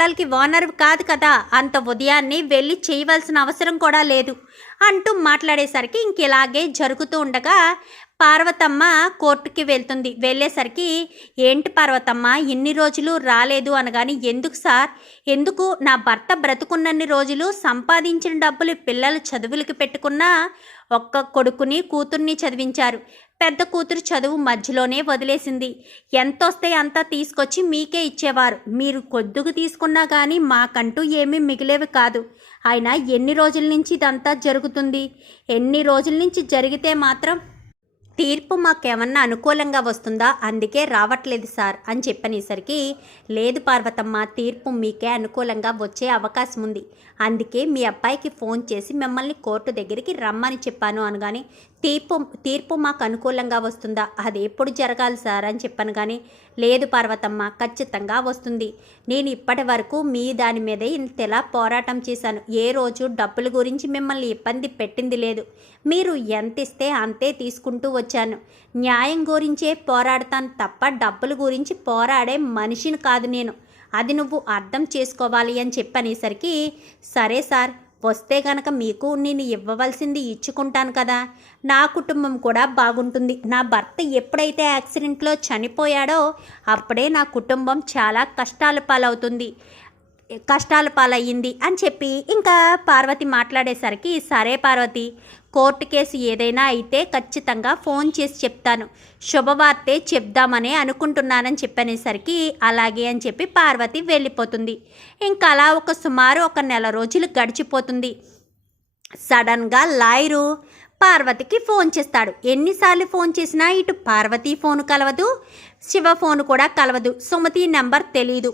హోటల్కి ఓనర్ కాదు కదా, అంత ఉదయాన్నే వెళ్ళి చేయవలసిన అవసరం కూడా లేదు అంటూ మాట్లాడేసరికి ఇంకెలాగే జరుగుతూ ఉండగా పార్వతమ్మ కోర్టుకి వెళ్తుంది. వెళ్ళేసరికి ఏంటి పార్వతమ్మ ఇన్ని రోజులు రాలేదు అనగాని, ఎందుకు సార్, ఎందుకు నా భర్త బ్రతుకున్నన్ని రోజులు సంపాదించిన డబ్బులు పిల్లల చదువులకి పెట్టుకున్నా ఒక్క కొడుకుని కూతుర్ని చదివించారు. పెద్ద కూతురు చదువు మధ్యలోనే వదిలేసింది. ఎంత వస్తే అంత తీసుకొచ్చి మీకే ఇచ్చేవారు. మీరు కొద్దుకు తీసుకున్నా కానీ మాకంటూ ఏమీ మిగిలేవి కాదు. అయినా ఎన్ని రోజుల నుంచి ఇదంతా జరుగుతుంది? ఎన్ని రోజుల నుంచి జరిగితే మాత్రం తీర్పు మాకేమన్నా అనుకూలంగా వస్తుందా, అందుకే రావట్లేదు సార్ అని చెప్పనేసరికి, లేదు పార్వతమ్మ, తీర్పు మీకే అనుకూలంగా వచ్చే అవకాశం ఉంది. అందుకే మీ అబ్బాయికి ఫోన్ చేసి మిమ్మల్ని కోర్టు దగ్గరికి రమ్మని చెప్పాను అనగానే, తీర్పు మాకు అనుకూలంగా వస్తుందా, అది ఎప్పుడు జరగాలి సార్ అని చెప్పాను. కానీ లేదు పార్వతమ్మ, ఖచ్చితంగా వస్తుంది. నేను ఇప్పటి వరకు మీ దాని మీదే ఇంతలా పోరాటం చేశాను. ఏ రోజు డబ్బుల గురించి మిమ్మల్ని ఇబ్బంది పెట్టింది లేదు. మీరు ఎంత ఇస్తే అంతే తీసుకుంటూ వచ్చాను. న్యాయం గురించే పోరాడతాను తప్ప డబ్బుల గురించి పోరాడే మనిషిని కాదు నేను. అది నువ్వు అర్థం చేసుకోవాలి అని చెప్పనేసరికి, సరే సార్, వస్తే గనక మీకు నేను ఇవ్వవలసింది ఇచ్చుకుంటాను కదా, నా కుటుంబం కూడా బాగుంటుంది. నా భర్త ఎప్పుడైతే యాక్సిడెంట్లో చనిపోయాడో అప్పుడే నా కుటుంబం చాలా కష్టాల పాలయ్యింది అని చెప్పి ఇంకా పార్వతి మాట్లాడేసరికి, సరే పార్వతి, కోర్టు కేసు ఏదైనా అయితే ఖచ్చితంగా ఫోన్ చేసి చెప్తాను, శుభవార్తే చెప్దామనే అనుకుంటున్నానని చెప్పనేసరికి, అలాగే అని చెప్పి పార్వతి వెళ్ళిపోతుంది. ఇంకా అలా సుమారు 1 నెల రోజులు గడిచిపోతుంది. సడన్గా లాయరు పార్వతికి ఫోన్ చేస్తాడు. ఎన్నిసార్లు ఫోన్ చేసినా ఇటు పార్వతి ఫోన్ కలవదు, శివ ఫోన్ కూడా కలవదు. సుమతి నెంబర్ తెలీదు.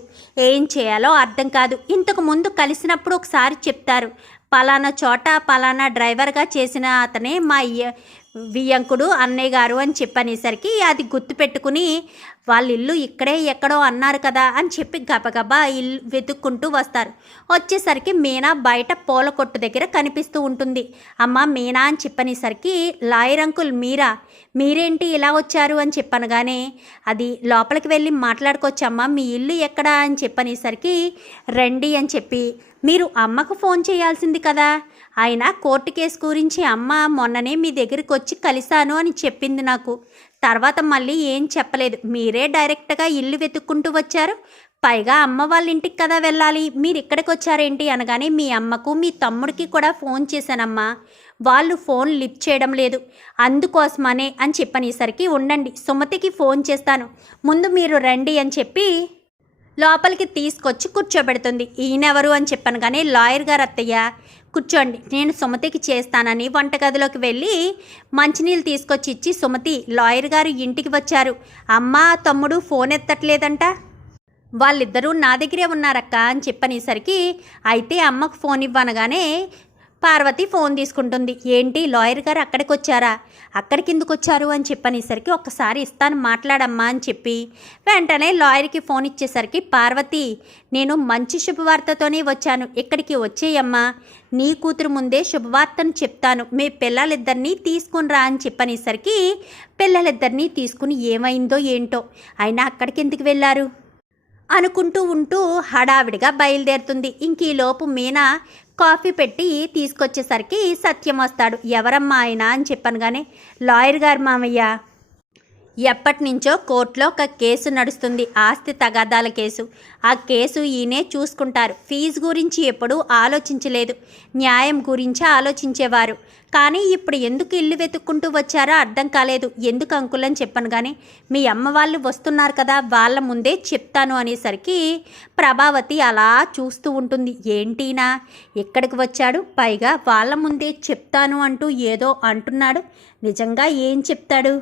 ఏం చేయాలో అర్థం కాదు. ఇంతకు ముందు కలిసినప్పుడు ఒకసారి చెప్తారు, పలానా చోట పలానా డ్రైవర్గా చేసిన అతనే మా వియ్యంకుడు అన్నయ్య గారు అని చెప్పనేసరికి, అది గుర్తుపెట్టుకుని వాళ్ళ ఇల్లు ఇక్కడే ఎక్కడో అన్నారు కదా అని చెప్పి గబగబా ఇల్లు వెతుక్కుంటూ వస్తారు. వచ్చేసరికి మీనా బయట పూల కొట్టు దగ్గర కనిపిస్తూ ఉంటుంది. అమ్మ మీనా అని చెప్పనేసరికి, లాయర్ అంకుల్ మీరేంటి ఇలా వచ్చారు అని చెప్పనగానే, అది లోపలికి వెళ్ళి మాట్లాడుకోవచ్చమ్మా, మీ ఇల్లు ఎక్కడా అని చెప్పనేసరికి, రండి అని చెప్పి, మీరు అమ్మకు ఫోన్ చేయాల్సింది కదా, అయినా కోర్టు కేసు గురించి అమ్మ మొన్ననే మీ దగ్గరికి వచ్చి కలిశాను అని చెప్పింది నాకు. తర్వాత మళ్ళీ ఏం చెప్పలేదు. మీరే డైరెక్ట్గా ఇల్లు వెతుక్కుంటూ వచ్చారు. పైగా అమ్మ వాళ్ళ ఇంటికి కదా వెళ్ళాలి, మీరు ఇక్కడికి వచ్చారేంటి అనగానే, మీ అమ్మకు మీ తమ్ముడికి కూడా ఫోన్ చేశానమ్మా, వాళ్ళు ఫోన్ లిఫ్ట్ చేయడం లేదు, అందుకోసమనే అని చెప్పనేసరికి, ఉండండి సుమతికి ఫోన్ చేస్తాను, ముందు మీరు రండి అని చెప్పి లోపలికి తీసుకొచ్చి కూర్చోబెడుతుంది. ఈయనెవరు అని చెప్పాను. కానీ లాయర్ గారు, అత్తయ్య కూర్చోండి, నేను సుమతికి చేస్తానని వంటగదిలోకి వెళ్ళి మంచినీళ్ళు తీసుకొచ్చి ఇచ్చి, సుమతి, లాయర్ గారు ఇంటికి వచ్చారు, అమ్మ తమ్ముడు ఫోన్ ఎత్తట్లేదంట, వాళ్ళిద్దరూ నా దగ్గరే ఉన్నారక్క అని చెప్పనేసరికి, అయితే అమ్మకు ఫోన్ ఇవ్వనగానే పార్వతి ఫోన్ తీసుకుంటుంది. ఏంటి లాయర్ గారు అక్కడికి వచ్చారా, అక్కడికి ఎందుకు వచ్చారు అని చెప్పనేసరికి, ఒక్కసారి ఇస్తాను మాట్లాడమ్మా అని చెప్పి వెంటనే లాయర్కి ఫోన్ ఇచ్చేసరికి, పార్వతి, నేను మంచి శుభవార్తతోనే వచ్చాను, ఇక్కడికి వచ్చేయమ్మా, నీ కూతురు ముందే శుభవార్తను చెప్తాను, మీ పిల్లలిద్దరినీ తీసుకుని రా అని చెప్పనేసరికి, పిల్లలిద్దరినీ తీసుకుని ఏమైందో ఏంటో, అయినా అక్కడికి ఎందుకు వెళ్ళారు అనుకుంటూ ఉంటూ హడావిడిగా బయలుదేరుతుంది. ఇంకీలోపు మీనా కాఫీ పెట్టి తీసుకొచ్చేసరికి సత్యం వస్తాడు. ఎవరమ్మా ఆయన అని చెప్పనగానే, లాయర్ గారు మామయ్య, ఎప్పటి నుంచో కోర్టులో ఒక కేసు నడుస్తుంది, ఆస్తి తగాదాల కేసు. ఆ కేసు ఈయనే చూసుకుంటారు. ఫీజు గురించి ఎప్పుడూ ఆలోచించలేదు, న్యాయం గురించి ఆలోచించేవారు. కానీ ఇప్పుడు ఎందుకు ఇల్లు వెతుక్కుంటూ వచ్చారో అర్థం కాలేదు. ఎందుకు అంకుల్ అని చెప్పను. కానీ మీ అమ్మ వాళ్ళు వస్తున్నారు కదా, వాళ్ళ ముందే చెప్తాను అనేసరికి ప్రభావతి అలా చూస్తూ ఉంటుంది. ఏంటినా ఎక్కడికి వచ్చాడు, పైగా వాళ్ళ ముందే చెప్తాను అంటూ ఏదో అంటున్నాడు, నిజంగా ఏం చెప్తాడు?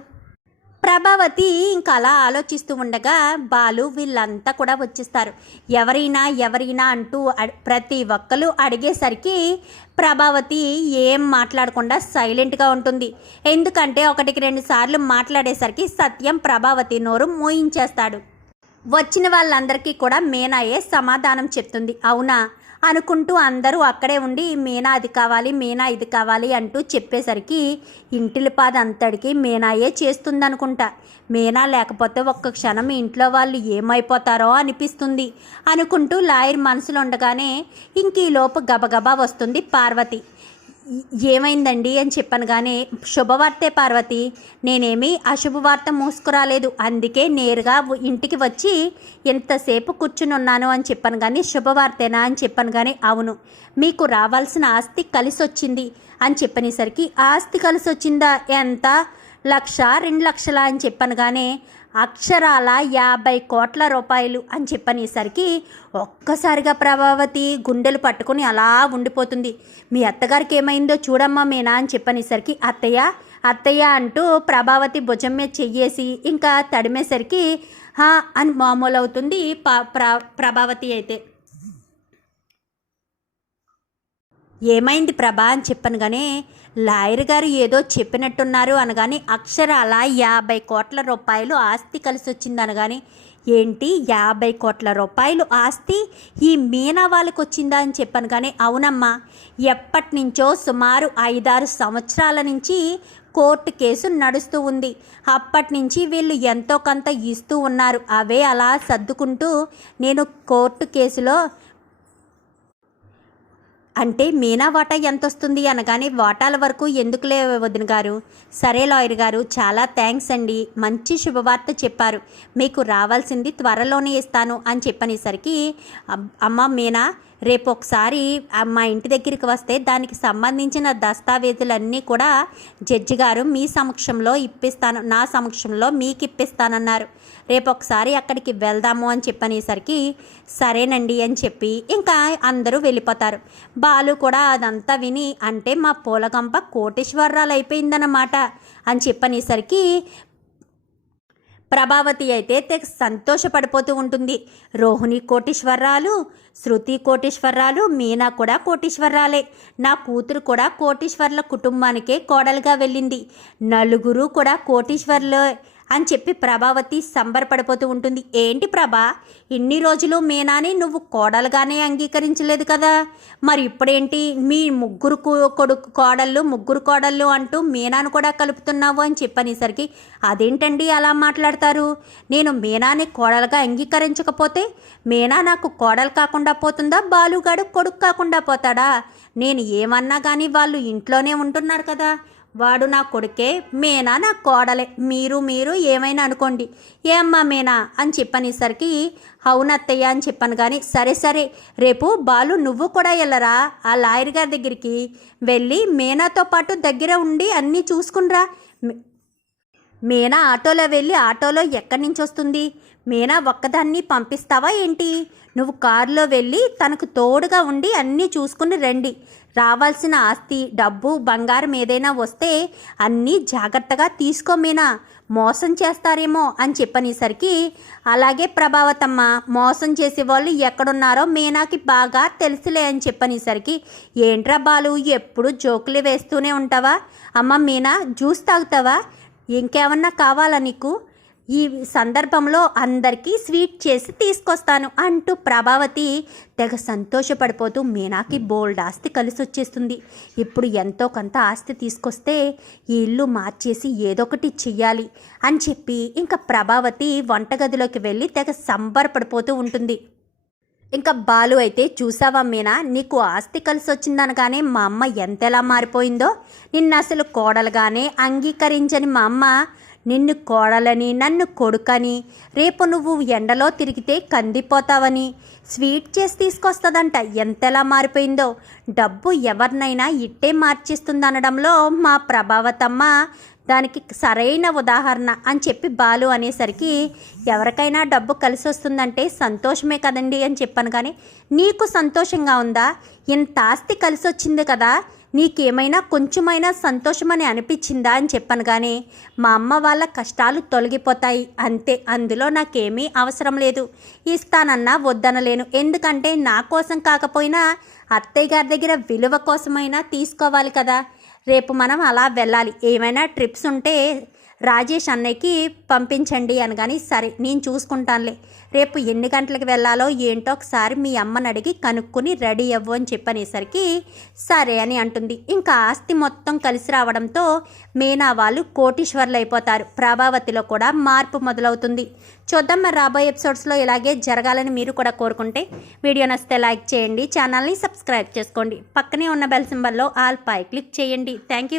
ప్రభావతి ఇంకా అలా ఆలోచిస్తూ ఉండగా బాలు వీళ్ళంతా కూడా వచ్చేస్తారు. ఎవరైనా అంటూ ప్రతి ఒక్కరు అడిగేసరికి ప్రభావతి ఏం మాట్లాడకుండా సైలెంట్గా ఉంటుంది. ఎందుకంటే 1-2 సార్లు మాట్లాడేసరికి సత్యం ప్రభావతి నోరు మోయించేస్తాడు. వచ్చిన వాళ్ళందరికీ కూడా మీనాయే సమాధానం చెప్తుంది. అవునా, అనుకుంటూ అందరూ అక్కడే ఉండి మీనా అది కావాలి, మీనా ఇది కావాలి అంటూ చెప్పేసరికి ఇంటిలిపాది అంతటికి మీనాయే చేస్తుందనుకుంటా. మీనా లేకపోతే ఒక్క క్షణం ఇంట్లో వాళ్ళు ఏమైపోతారో అనిపిస్తుంది అనుకుంటూ లాయర్ మనసులో ఉండగానే ఈలోపు గబగబా వస్తుంది పార్వతి. ఏమైందండి అని చెప్పాను కానీ, శుభవార్తే పార్వతి, నేనేమి అశుభవార్త మోసుకురాలేదు, అందుకే నేరుగా ఇంటికి వచ్చి ఎంతసేపు కూర్చుని ఉన్నాను అని చెప్పాను కానీ, శుభవార్తేనా అని చెప్పాను కానీ, అవును మీకు రావాల్సిన ఆస్తి కలిసి వచ్చింది అని చెప్పనేసరికి, ఆస్తి కలిసి వచ్చిందా, ఎంత 1,00,000 2 లక్షల అని చెప్పాను కానీ, అక్షరాల 50 కోట్ల రూపాయలు అని చెప్పనేసరికి ఒక్కసారిగా ప్రభావతి గుండెలు పట్టుకొని అలా ఉండిపోతుంది. మీ అత్తగారికి ఏమైందో చూడమ్మా మీనా అని చెప్పనేసరికి, అత్తయ్య అత్తయ్య అంటూ ప్రభావతి భుజం మీద చెయ్యేసి ఇంకా తడిమేసరికి అని మామూలు అవుతుంది ప్రభావతి అయితే. ఏమైంది ప్రభా అని చెప్పాను కానీ, లాయర్ గారు ఏదో చెప్పినట్టున్నారు అనగానే, అక్షరాల 50 కోట్ల రూపాయలు ఆస్తి కలిసి వచ్చింది అనగానే, ఏంటి 50 కోట్ల రూపాయలు ఆస్తి ఈ మీనా వాళ్ళకి వచ్చిందా అని చెప్పాను కానీ, అవునమ్మా ఎప్పటి నుంచో సుమారు 5-6 సంవత్సరాల నుంచి కోర్టు కేసు నడుస్తూ ఉంది. అప్పటి నుంచి వీళ్ళు ఎంతో కొంత ఇస్తూ ఉన్నారు. అవే అలా సర్దుకుంటూ నేను కోర్టు కేసులో అంటే మీనా వాటా ఎంత వస్తుంది అనగానే, వాటాల వరకు ఎందుకులే వదిన గారు, సరే లాయర్ గారు చాలా థ్యాంక్స్ అండి, మంచి శుభవార్త చెప్పారు, మీకు రావాల్సింది త్వరలోనే ఇస్తాను అని చెప్పనేసరికి, అమ్మ మీనా రేపు ఒకసారి మా ఇంటి దగ్గరికి వస్తే దానికి సంబంధించిన దస్తావేజులన్నీ కూడా జడ్జి గారు మీ సమక్షంలో ఇప్పిస్తాను, నా సమక్షంలో మీకు ఇప్పిస్తానన్నారు. రేపు ఒకసారి అక్కడికి వెళ్దాము అని చెప్పనేసరికి, సరేనండి అని చెప్పి ఇంకా అందరూ వెళ్ళిపోతారు. బాలు కూడా అదంతా విని, అంటే మా పూలగంప కోటేశ్వరరాలు అయిపోయిందన్నమాట అని చెప్పనేసరికి ప్రభావతి అయితే తెగ సంతోషపడిపోతూ ఉంటుంది. రోహిణి కోటీశ్వరరాలు, శృతి కోటీశ్వరరాలు, మీనా కూడా కోటీశ్వరరాలే, నా కూతురు కూడా కోటీశ్వర్ల కుటుంబానికే కోడలుగా వెళ్ళింది, నలుగురు కూడా కోటీశ్వర్లే అని చెప్పి ప్రభావతి సంబరపడిపోతూ ఉంటుంది. ఏంటి ప్రభా, ఇన్ని రోజులు మీనాని నువ్వు కోడలుగానే అంగీకరించలేదు కదా, మరి ఇప్పుడేంటి మీ ముగ్గురు కోడళ్ళు అంటూ మీనాను కూడా కలుపుతున్నావు అని చెప్పనేసరికి, అదేంటండి అలా మాట్లాడతారు, నేను మీనాని కోడలుగా అంగీకరించకపోతే మీనా నాకు కోడలు కాకుండా పోతుందా, బాలుగాడు కొడుకు కాకుండా పోతాడా, నేను ఏమన్నా కానీ వాళ్ళు ఇంట్లోనే ఉంటున్నారు కదా, వాడు నా కొడుకే, మీనా నా కోడలే, మీరు ఏమైనా అనుకోండి, ఏమ్మా మీనా అని చెప్పనేసరికి, అవునత్తయ్య అని చెప్పాను కానీ, సరే రేపు బాలు నువ్వు కూడా వెళ్ళరా ఆ లాయర్ గారి దగ్గరికి వెళ్ళి మీనాతో పాటు దగ్గర ఉండి అన్నీ చూసుకునిరా. మీనా ఆటోలో వెళ్ళి ఆటోలో ఎక్కడి నుంచి వస్తుంది, మీనా ఒక్కదాన్ని పంపిస్తావా ఏంటి, నువ్వు కారులో వెళ్ళి తనకు తోడుగా ఉండి అన్నీ చూసుకుని రండి, రావాల్సిన ఆస్తి డబ్బు బంగారం ఏదైనా వస్తే అన్నీ జాగ్రత్తగా తీసుకో మీనా, మోసం చేస్తారేమో అని చెప్పనేసరికి, అలాగే ప్రభావతమ్మ, మోసం చేసేవాళ్ళు ఎక్కడున్నారో మీనాకి బాగా తెలుసులే అని చెప్పనేసరికి, ఏంట్రా బాలు ఎప్పుడు జోకులు వేస్తూనే ఉంటావా, అమ్మ మీనా జ్యూస్ తాగుతావా, ఇంకేమన్నా కావాలా నీకు, ఈ సందర్భంలో అందరికీ స్వీట్ చేసి తీసుకొస్తాను అంటూ ప్రభావతి తెగ సంతోషపడిపోతూ, మీనాకి బోల్డ్ ఆస్తి కలిసి వచ్చేస్తుంది, ఇప్పుడు ఎంతో కొంత ఆస్తి తీసుకొస్తే ఈ ఇల్లు మార్చేసి ఏదొకటి చెయ్యాలి అని చెప్పి ఇంకా ప్రభావతి వంటగదిలోకి వెళ్ళి తెగ సంబరపడిపోతూ ఉంటుంది. ఇంకా బాలు అయితే, చూసావా మీనా, నీకు ఆస్తి కలిసి వచ్చిందనగానే మా అమ్మ ఎంతెలా మారిపోయిందో, నిన్న అసలు కోడలుగానే అంగీకరించని మా అమ్మ నిన్ను కోడలని నన్ను కొడుకని, రేపు నువ్వు ఎండలో తిరిగితే కందిపోతావని స్వీట్ చేసి తీసుకొస్తుందంట, ఎంతలా మారిపోయిందో, డబ్బు ఎవరినైనా ఇట్టే మార్చేస్తుందనడంలో మా ప్రభావతమ్మ దానికి సరైన ఉదాహరణ అని చెప్పి బాలు అనేసరికి, ఎవరికైనా డబ్బు కలిసి వస్తుందంటే సంతోషమే కదండి అని చెప్పాను కానీ, నీకు సంతోషంగా ఉందా, ఇంత ఆస్తి కలిసి వచ్చింది కదా, నీకేమైనా కొంచెమైనా సంతోషమని అనిపించిందా అని చెప్పాను కానీ, మా అమ్మ వాళ్ళ కష్టాలు తొలగిపోతాయి అంతే, అందులో నాకేమీ అవసరం లేదు, ఇస్తానన్నా వద్దనలేను, ఎందుకంటే నా కోసం కాకపోయినా అత్తయ్య గారి దగ్గర విలువ కోసమైనా తీసుకోవాలి కదా, రేపు మనం అలా వెళ్ళాలి, ఏమైనా ట్రిప్స్ ఉంటే రాజేష్ అన్నయ్యకి పంపించండి అనగాని సరే నేను చూసుకుంటానులే, రేపు ఎన్ని గంటలకు వెళ్ళాలో ఏంటో ఒకసారి మీ అమ్మని అడిగి కనుక్కొని రెడీ అవ్వు అని చెప్పనేసరికి సరే అని అంటుంది. ఇంకా ఆస్తి మొత్తం కలిసి రావడంతో మీనా వాళ్ళు కోటీశ్వర్లు అయిపోతారు. ప్రభావతిలో కూడా మార్పు మొదలవుతుంది. చూద్దాం మరి రాబోయే ఎపిసోడ్స్లో ఇలాగే జరగాలని మీరు కూడా కోరుకుంటే వీడియో నచ్చితే లైక్ చేయండి, ఛానల్ని సబ్స్క్రైబ్ చేసుకోండి, పక్కనే ఉన్న బెల్ సింబల్లో ఆల్ పై క్లిక్ చేయండి. Thank you.